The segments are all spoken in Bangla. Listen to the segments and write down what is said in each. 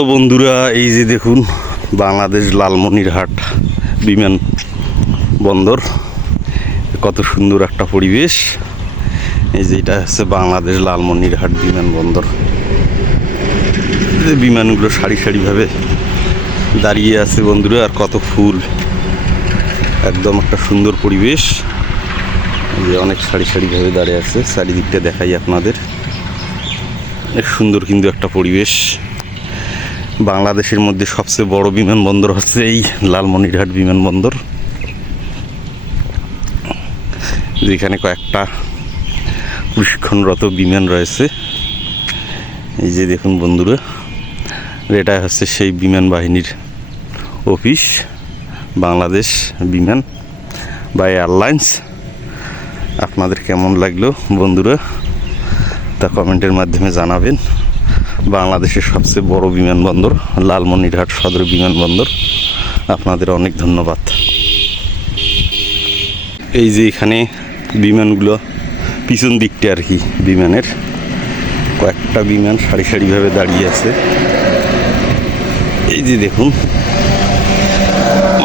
তো বন্ধুরা, এই যে দেখুন, বাংলাদেশ লালমনিরহাট বিমান বন্দর। কত সুন্দর একটা পরিবেশ। এই যে এটা হচ্ছে বাংলাদেশ লালমনিরহাট বিমানবন্দর যে বিমানগুলো সারি সারিভাবে দাঁড়িয়ে আছে বন্ধুরা, আর কত ফুল। একদম একটা সুন্দর পরিবেশ। যে অনেক সারি সারিভাবে দাঁড়িয়ে আছে, চারিদিকটা দেখাই আপনাদের। অনেক সুন্দর কিন্তু একটা পরিবেশ। বাংলাদেশের মধ্যে সবচেয়ে বড় বিমানবন্দর হচ্ছে এই লালমনিরহাট বিমানবন্দর। যেখানে কয়েকটা প্রশিক্ষণরত বিমান রয়েছে। এই যে দেখুন বন্ধুরা, এটা হচ্ছে সেই বিমান বাহিনীর অফিস, বাংলাদেশ বিমান বা এয়ারলাইন্স। আপনাদের কেমন লাগল বন্ধুরা, তা কমেন্টের মাধ্যমে জানাবেন। বাংলাদেশের সবচেয়ে বড় বিমানবন্দর, লালমনিরহাট সদর বিমানবন্দর। আপনাদের অনেক ধন্যবাদ। এই যে এখানে বিমানগুলো, পিছন দিকটা আর কি বিমানের। কয়েকটা বিমান সারি সারিভাবে দাঁড়িয়ে আছে। এই যে দেখুন,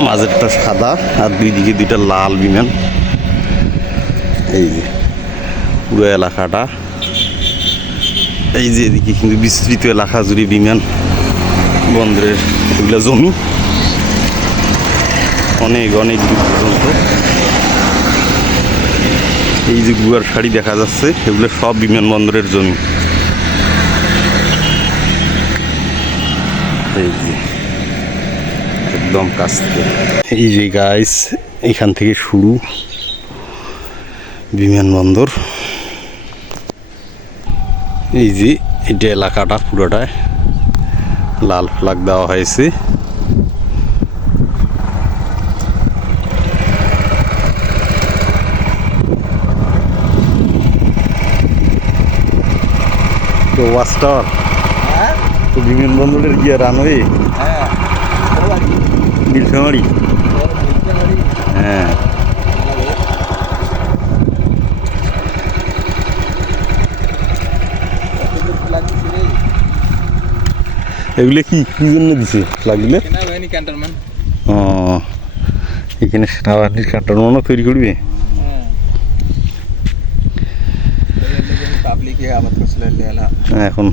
মাঝেরটা সাদা আর দুই দিকে দুইটা লাল বিমান। এই যে পুরো এলাকাটা এই যে এদিকে কিন্তু বিস্তৃত এলাকা জুড়ে বিমান, বন্দরের এগুলো জমি। অনেক অনেক দূর পর্যন্ত। এই যে গুয়ার শাড়ি দেখা যাচ্ছে, এগুলো সব বিমানবন্দরের জমি। এই একদম কাছ থেকে। এই যে গাইস এখান থেকে শুরু বিমানবন্দর এই যে এটা এলাকাটা পুরোটায় লাল ফ্লাগ দেওয়া হয়েছে। তো ওয়াচ টাওয়ার তো বিমানবন্দরের গিয়ে রানওয়ে নীলফামারি। হ্যাঁ। এগুলো কি কি জন্য দিছে লাগিলে? ও এখানে সেনাবাহিনীর কাটানো তৈরি করবে? হ্যাঁ। এখন